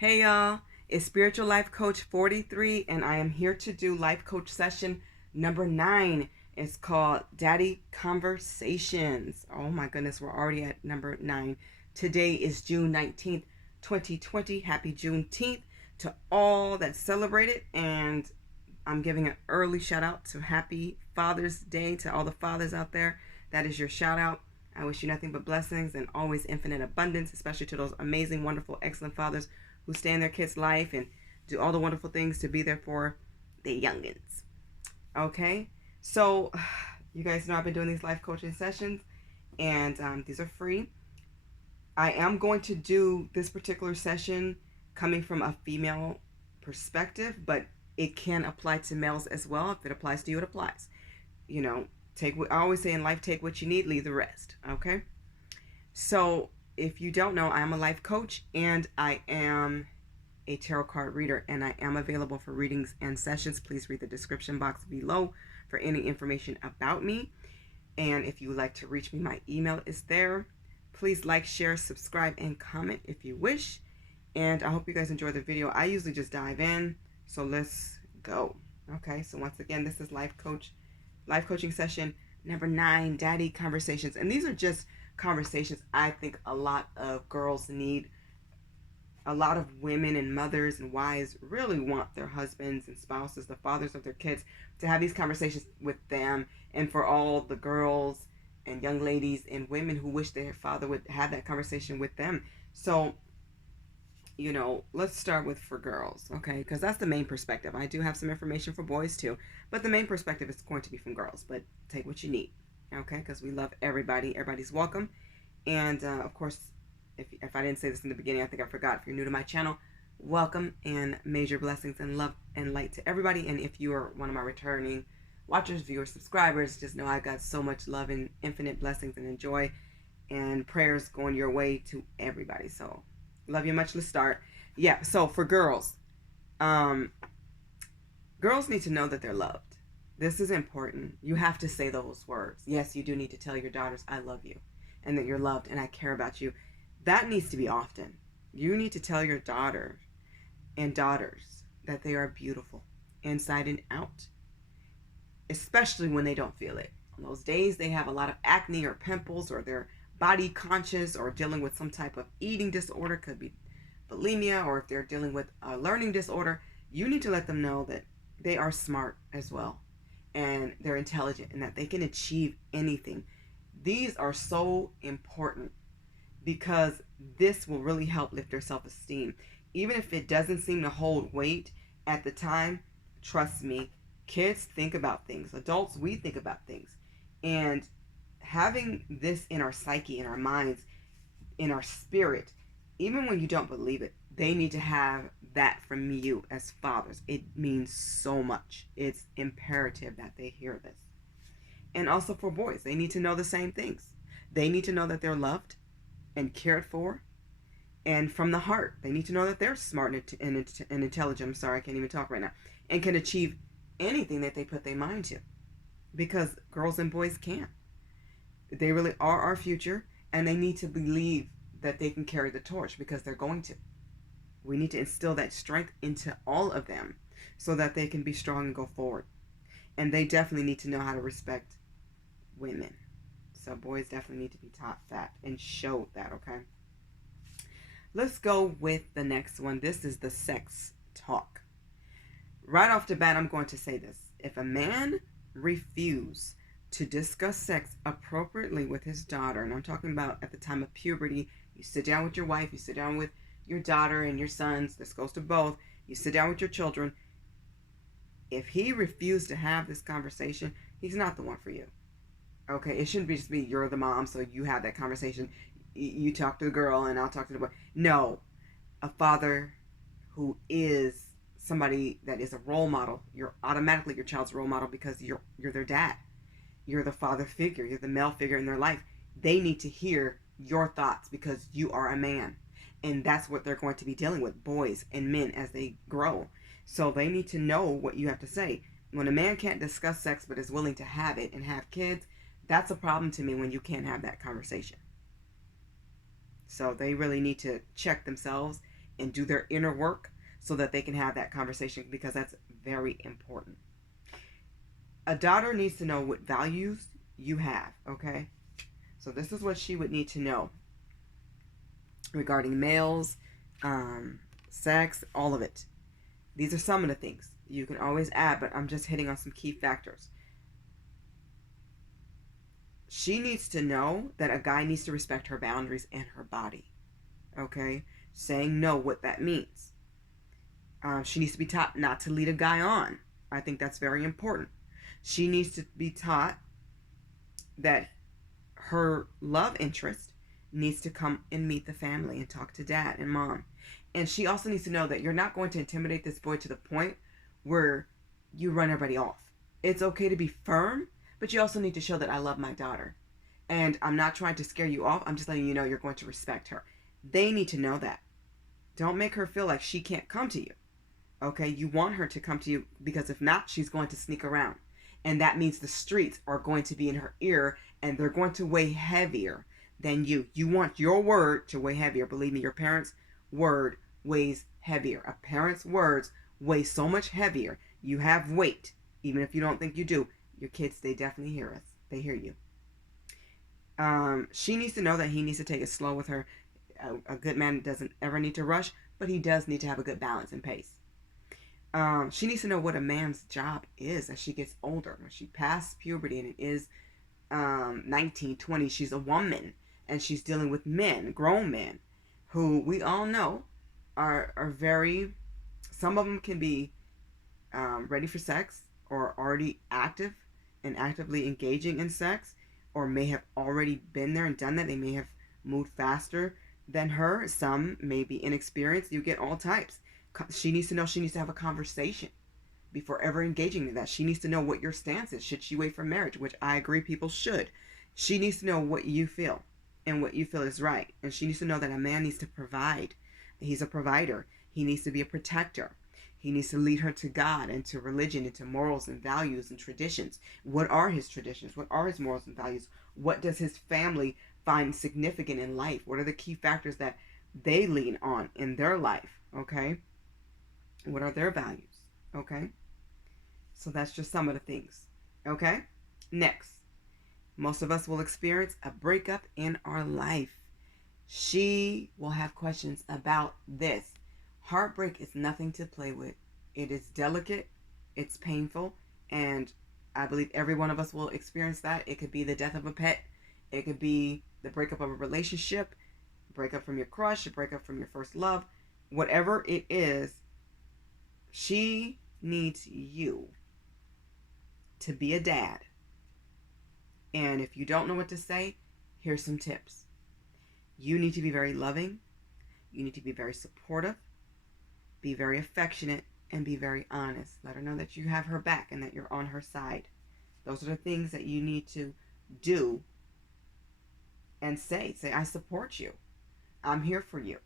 Hey y'all, it's Spiritual Life Coach 43, and I am here to do life coach session number 9. It's called Daddy Conversations. Oh my goodness, we're already at number 9. Today is June 19th, 2020. Happy Juneteenth to all that celebrate it, and I'm giving an early shout out to Happy Father's Day to all the fathers out there. That is your shout out. I wish you nothing but blessings and always infinite abundance, especially to those amazing, wonderful, excellent fathers who stay in their kids' life and do all the wonderful things to be there for the youngins. Okay, so you guys know I've been doing these life coaching sessions, and these are free. I am going to do this particular session coming from a female perspective, but it can apply to males as well. If it applies to you, it applies. You know, I always say in life, take what you need, leave the rest. Okay, so if you don't know, I am a life coach and I am a tarot card reader, and I am available for readings and sessions. Please read the description box below for any information about me. And if you would like to reach me, my email is there. Please like, share, subscribe, and comment if you wish. And I hope you guys enjoy the video. I usually just dive in, so let's go. Okay, so once again, this is life coaching session number 9, Daddy Conversations. And these are just conversations I think a lot of girls need. A lot of women and mothers and wives really want their husbands and spouses, the fathers of their kids, to have these conversations with them. And for all the girls and young ladies and women who wish their father would have that conversation with them. So, you know, let's start with for girls, okay? Because that's the main perspective. I do have some information for boys too, but the main perspective is going to be from girls. But take what you need, okay? Because we love everybody. Everybody's welcome. And of course, if I didn't say this in the beginning, I think I forgot. If you're new to my channel, welcome and major blessings and love and light to everybody. And if you are one of my returning watchers, viewers, subscribers, just know I got so much love and infinite blessings and joy and prayers going your way to everybody. So love you much. Let's start. Yeah, so for girls, girls need to know that they're loved. This is important. You have to say those words. Yes, you do need to tell your daughters, I love you, and that you're loved and I care about you. That needs to be often. You need to tell your daughters that they are beautiful inside and out, especially when they don't feel it. On those days they have a lot of acne or pimples, or they're body conscious, or dealing with some type of eating disorder, could be bulimia, or if they're dealing with a learning disorder, you need to let them know that they are smart as well, and they're intelligent, and that they can achieve anything. These are so important, because this will really help lift their self-esteem. Even if it doesn't seem to hold weight at the time, trust me, kids think about things. Adults, we think about things. And having this in our psyche, in our minds, in our spirit, even when you don't believe it, they need to have that from you as fathers. It means so much. It's imperative that they hear this. And also for boys, they need to know the same things. They need to know that they're loved and cared for, and from the heart. They need to know that they're smart and intelligent. I'm sorry, I can't even talk right now. And can achieve anything that they put their mind to, because girls and boys can. They really are our future, and they need to believe that they can carry the torch, because they're going to. We need to instill that strength into all of them so that they can be strong and go forward. And they definitely need to know how to respect women. So boys definitely need to be taught that and show that, okay? Let's go with the next one. This is the sex talk. Right off the bat, I'm going to say this. If a man refuses to discuss sex appropriately with his daughter, and I'm talking about at the time of puberty, you sit down with your wife, you sit down with your daughter and your sons, this goes to both, you sit down with your children. If he refused to have this conversation, he's not the one for you. Okay, it shouldn't be just be you're the mom, so you have that conversation. You talk to the girl and I'll talk to the boy. No, a father who is somebody that is a role model, you're automatically your child's role model, because you're their dad. You're the father figure. You're the male figure in their life. They need to hear your thoughts, because you are a man. And that's what they're going to be dealing with, boys and men, as they grow. So they need to know what you have to say. When a man can't discuss sex but is willing to have it and have kids, that's a problem to me, when you can't have that conversation. So they really need to check themselves and do their inner work so that they can have that conversation, because that's very important. A daughter needs to know what values you have, okay? So this is what she would need to know regarding males, sex, all of it. These are some of the things. You can always add, but I'm just hitting on some key factors. She needs to know that a guy needs to respect her boundaries and her body. Okay? Saying no, what that means. She needs to be taught not to lead a guy on. I think that's very important. She needs to be taught that her love interest needs to come and meet the family and talk to dad and mom. And she also needs to know that you're not going to intimidate this boy to the point where you run everybody off. It's okay to be firm, but you also need to show that I love my daughter. And I'm not trying to scare you off. I'm just letting you know you're going to respect her. They need to know that. Don't make her feel like she can't come to you. Okay? You want her to come to you, because if not, she's going to sneak around. And that means the streets are going to be in her ear, and they're going to weigh heavier than you. You want your word to weigh heavier. Believe me, your parents' word weighs heavier. A parent's words weigh so much heavier. You have weight, even if you don't think you do. Your kids, they definitely hear us. They hear you. She needs to know that he needs to take it slow with her. A good man doesn't ever need to rush, but he does need to have a good balance and pace. She needs to know what a man's job is as she gets older. When she passed puberty and it is 19, 20, she's a woman, and she's dealing with men, grown men, who we all know are very, some of them can be ready for sex, or already active and actively engaging in sex, or may have already been there and done that. They may have moved faster than her. Some may be inexperienced. You get all types. She needs to know, she needs to have a conversation before ever engaging in that. She needs to know what your stance is. Should she wait for marriage? Which I agree people should. She needs to know what you feel and what you feel is right. And she needs to know that a man needs to provide. He's a provider. He needs to be a protector. He needs to lead her to God and to religion and to morals and values and traditions. What are his traditions? What are his morals and values? What does his family find significant in life? What are the key factors that they lean on in their life? Okay? What are their values? Okay? So that's just some of the things. Okay? Next. Most of us will experience a breakup in our life. She will have questions about this. Heartbreak is nothing to play with. It is delicate, it's painful, and I believe every one of us will experience that. It could be the death of a pet. It could be the breakup of a relationship, breakup from your crush, a breakup from your first love. Whatever it is, she needs you to be a dad. And if you don't know what to say, here's some tips. You need to be very loving. You need to be very supportive. Be very affectionate, and be very honest. Let her know that you have her back and that you're on her side. Those are the things that you need to do and say. Say, I support you. I'm here for you.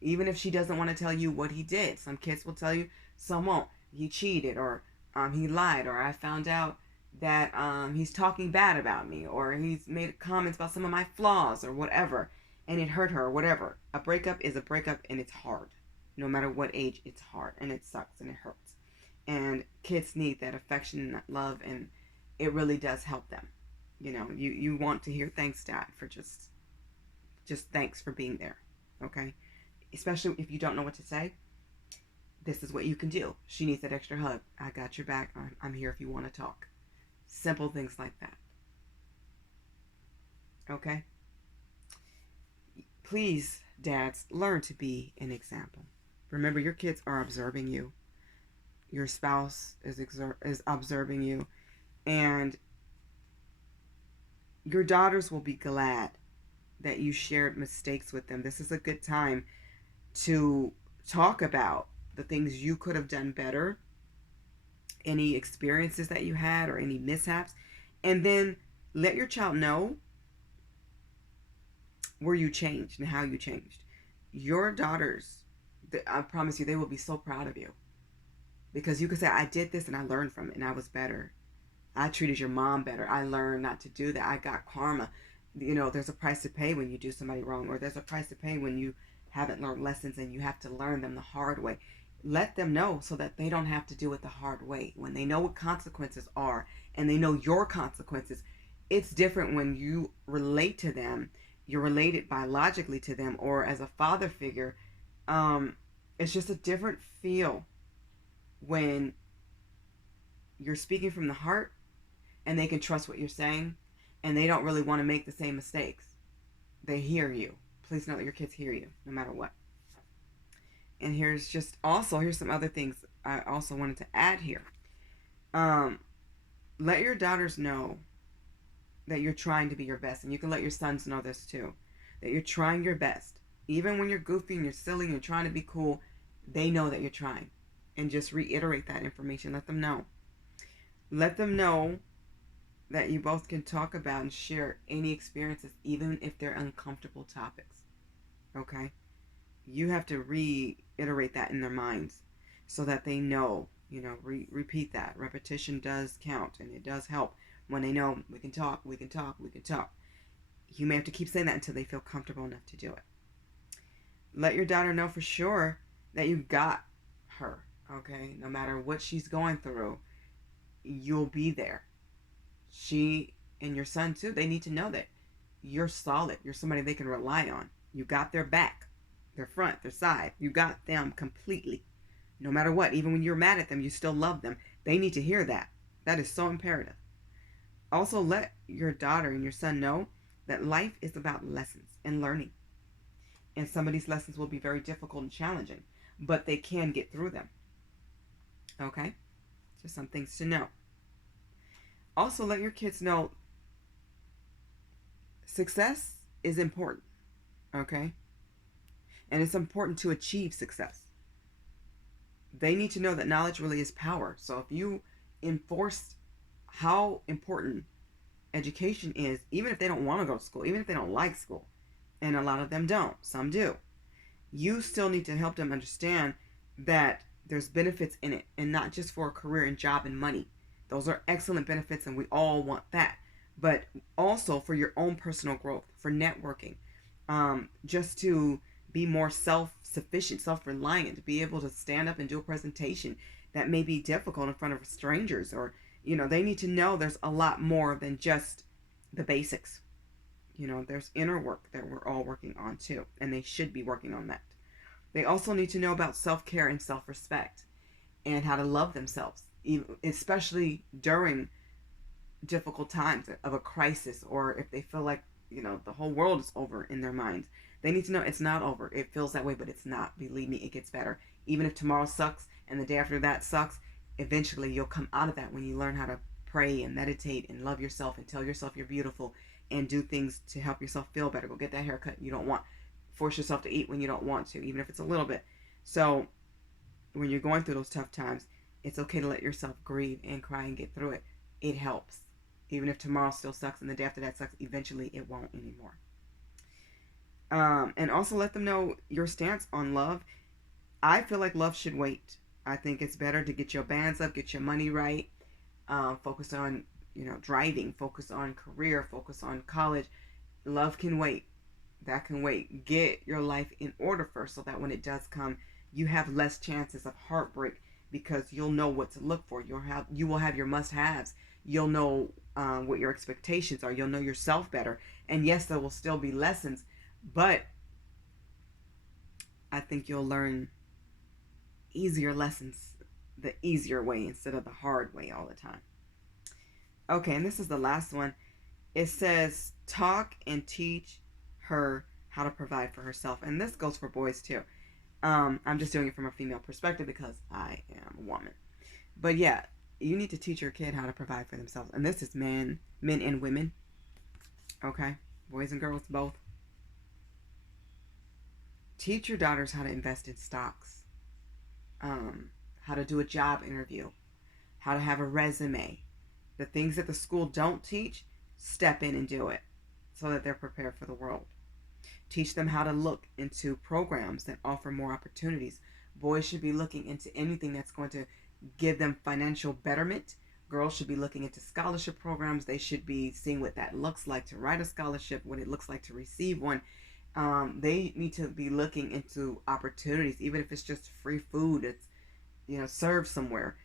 Even if she doesn't want to tell you what he did. Some kids will tell you, some won't. He cheated, or he lied, or I found out that he's talking bad about me, or he's made comments about some of my flaws, or whatever, and it hurt her, or whatever. A breakup is a breakup, and it's hard. No matter what age, it's hard, and it sucks, and it hurts. And kids need that affection and that love, and it really does help them. You know, you want to hear thanks, Dad, for just thanks for being there, okay? Especially if you don't know what to say, this is what you can do. She needs that extra hug. I got your back. I'm here if you want to talk. Simple things like that. Okay? Please, dads, learn to be an example. Remember, your kids are observing you. Your spouse is observing you. And your daughters will be glad that you shared mistakes with them. This is a good time to talk about the things you could have done better, any experiences that you had, or any mishaps. And then let your child know where you changed and how you changed. Your daughters, I promise you, they will be so proud of you. Because you could say, I did this and I learned from it and I was better. I treated your mom better. I learned not to do that. I got karma. You know, there's a price to pay when you do somebody wrong, or there's a price to pay when you haven't learned lessons and you have to learn them the hard way. Let them know so that they don't have to do it the hard way. When they know what consequences are and they know your consequences, it's different when you relate to them. You're related biologically to them or as a father figure. It's just a different feel when you're speaking from the heart and they can trust what you're saying and they don't really want to make the same mistakes. They hear you. Please know that your kids hear you no matter what. And here's some other things I also wanted to add here. Let your daughters know that you're trying to be your best. And you can let your sons know this too. That you're trying your best. Even when you're goofy and you're silly and you're trying to be cool, they know that you're trying. And just reiterate that information. Let them know. Let them know that you both can talk about and share any experiences, even if they're uncomfortable topics. Okay? You have to reiterate that in their minds so that they know, repeat that. Repetition does count and it does help when they know we can talk. You may have to keep saying that until they feel comfortable enough to do it. Let your daughter know for sure that you got her, okay? No matter what she's going through, you'll be there. She and your son too, they need to know that you're solid. You're somebody they can rely on. You got their back, their front, their side. You got them completely. No matter what, even when you're mad at them, you still love them. They need to hear that. That is so imperative. Also, let your daughter and your son know that life is about lessons and learning. And some of these lessons will be very difficult and challenging, but they can get through them. Okay? Just some things to know. Also, let your kids know success is important. Okay? And it's important to achieve success. They need to know that knowledge really is power. So if you enforce how important education is, even if they don't want to go to school, even if they don't like school, and a lot of them don't, some do, you still need to help them understand that there's benefits in it, and not just for a career and job and money. Those are excellent benefits and we all want that, but also for your own personal growth, for networking, just to be more self-sufficient, self-reliant, to be able to stand up and do a presentation that may be difficult in front of strangers, or they need to know there's a lot more than just the basics. There's inner work that we're all working on too, and they should be working on that. They also need to know about self-care and self-respect and how to love themselves, especially during difficult times of a crisis, or if they feel like the whole world is over in their minds. They need to know it's not over. It feels that way, but it's not. Believe me, it gets better. Even if tomorrow sucks and the day after that sucks, eventually you'll come out of that when you learn how to pray and meditate and love yourself and tell yourself you're beautiful and do things to help yourself feel better. Go get that haircut you don't want. Force yourself to eat when you don't want to, even if it's a little bit. So when you're going through those tough times, it's okay to let yourself grieve and cry and get through it. It helps. Even if tomorrow still sucks and the day after that sucks, eventually it won't anymore. And also let them know your stance on love. I feel like love should wait. I think it's better to get your bands up, get your money right, focus on driving, focus on career, focus on college. Love can wait. That can wait. Get your life in order first, so that when it does come, you have less chances of heartbreak, because you'll know what to look for. You will have your must-haves. You'll know what your expectations are. You'll know yourself better. And yes, there will still be lessons, but I think you'll learn easier lessons the easier way instead of the hard way all the time. Okay, and this is the last one. It says, talk and teach her how to provide for herself. And this goes for boys too. I'm just doing it from a female perspective because I am a woman. But yeah, you need to teach your kid how to provide for themselves. And this is men and women. Okay? Boys and girls, both. Teach your daughters how to invest in stocks. How to do a job interview. How to have a resume. The things that the school don't teach, step in and do it so that they're prepared for the world. Teach them how to look into programs that offer more opportunities. Boys should be looking into anything that's going to give them financial betterment. Girls should be looking into scholarship programs. They should be seeing what that looks like to write a scholarship, what it looks like to receive one. They need to be looking into opportunities, even if it's just free food. It's, served somewhere.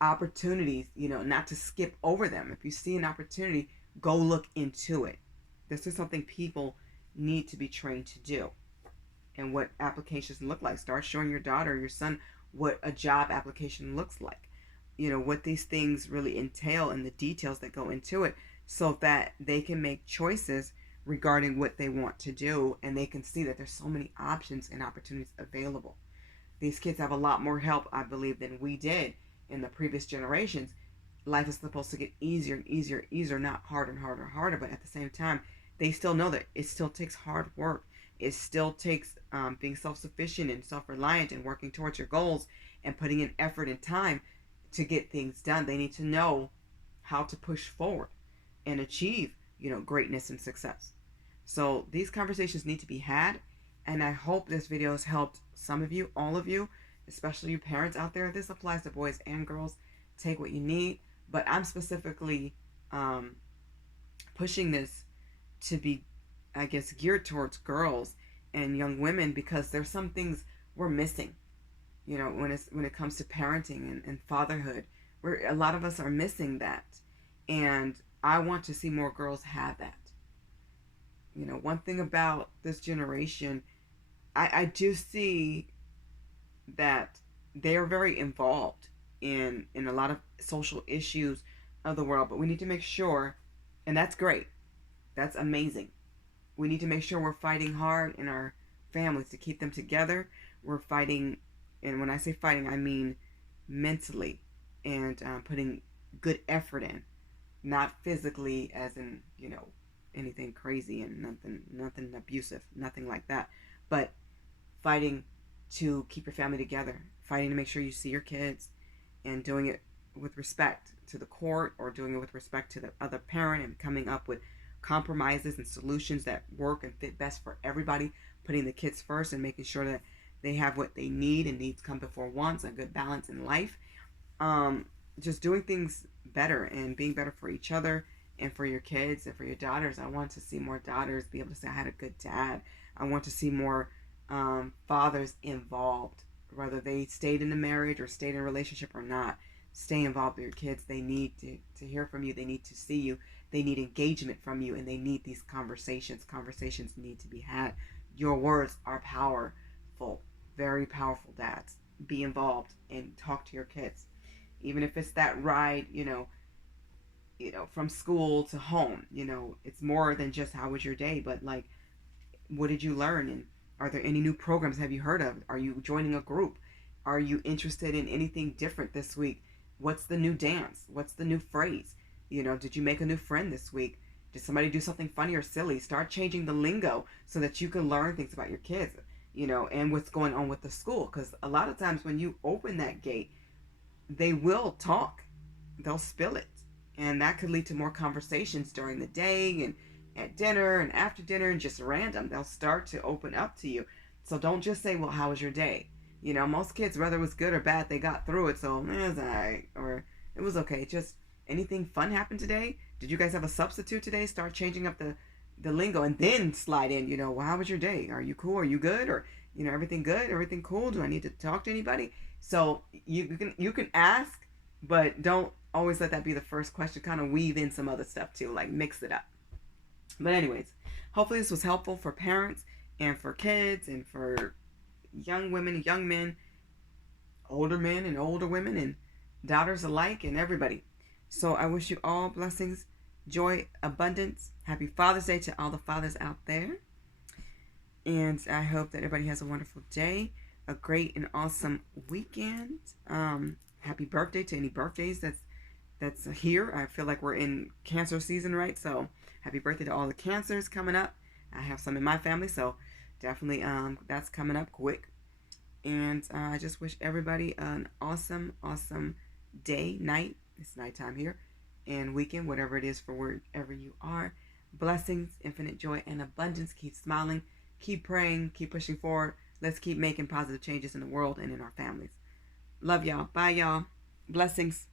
Opportunities, not to skip over them. If you see an opportunity, go look into it. This is something people need to be trained to do. And what applications look like. Start showing your daughter, your son, what a job application looks like. What these things really entail and the details that go into it, so that they can make choices regarding what they want to do, and they can see that there's so many options and opportunities available. These kids have a lot more help, I believe, than we did in the previous generations. Life is supposed to get easier and easier and easier, not harder and harder and harder, but at the same time, they still know that it still takes hard work. It still takes being self-sufficient and self-reliant and working towards your goals and putting in effort and time to get things done. They need to know how to push forward and achieve, greatness and success. So these conversations need to be had, and I hope this video has helped some of you, all of you, especially you parents out there. This applies to boys and girls. Take what you need, but I'm specifically pushing this to be, I guess, geared towards girls and young women, because there's some things we're missing, when it comes to parenting and fatherhood, where a lot of us are missing that, and I want to see more girls have that. One thing about this generation, I do see that they are very involved in a lot of social issues of the world, but we need to make sure, and that's great, that's amazing. We need to make sure we're fighting hard in our families to keep them together. We're fighting, and when I say fighting, I mean mentally, and putting good effort in, not physically, as in anything crazy and nothing abusive, nothing like that, but fighting to keep your family together, fighting to make sure you see your kids, and doing it with respect to the court, or doing it with respect to the other parent, and coming up with compromises and solutions that work and fit best for everybody, putting the kids first and making sure that they have what they need, and needs come before wants, a good balance in life. Just doing things better and being better for each other and for your kids and for your daughters. I want to see more daughters be able to say, I had a good dad. I want to see more fathers involved, whether they stayed in a marriage or stayed in a relationship or not. Stay involved with your kids. They need to hear from you. They need to see you. They need engagement from you, and they need these conversations. Conversations need to be had. Your words are powerful, very powerful, dads. Be involved and talk to your kids. Even if it's that ride, from school to home, it's more than just how was your day, but like, what did you learn? And are there any new programs have you heard of? Are you joining a group? Are you interested in anything different this week? What's the new dance? What's the new phrase? Did you make a new friend this week? Did somebody do something funny or silly? Start changing the lingo so that you can learn things about your kids, and what's going on with the school. Because a lot of times when you open that gate, they will talk. They'll spill it. And that could lead to more conversations during the day and at dinner and after dinner, and just random. They'll start to open up to you. So don't just say, well, how was your day? Most kids, whether it was good or bad, they got through it. So, it was all right, or it was okay. Just, anything fun happened today? Did you guys have a substitute today? Start changing up the lingo, and then slide in, well, how was your day? Are you cool? Are you good? Or, everything good? Everything cool? Do I need to talk to anybody? So you can ask, but don't always let that be the first question. Kind of weave in some other stuff too, like mix it up. But anyways, hopefully this was helpful for parents and for kids and for young women, young men, older men and older women, and daughters alike, and everybody. So I wish you all blessings, joy, abundance. Happy Father's Day to all the fathers out there. And I hope that everybody has a wonderful day, a great and awesome weekend. Happy birthday to any birthdays that's here. I feel like we're in Cancer season, right? So happy birthday to all the Cancers coming up. I have some in my family, so definitely that's coming up quick. And I just wish everybody an awesome day, night. It's nighttime here, and weekend, whatever it is for wherever you are. Blessings, infinite joy, and abundance. Keep smiling, keep praying, keep pushing forward. Let's keep making positive changes in the world and in our families. Love y'all. Bye, y'all. Blessings.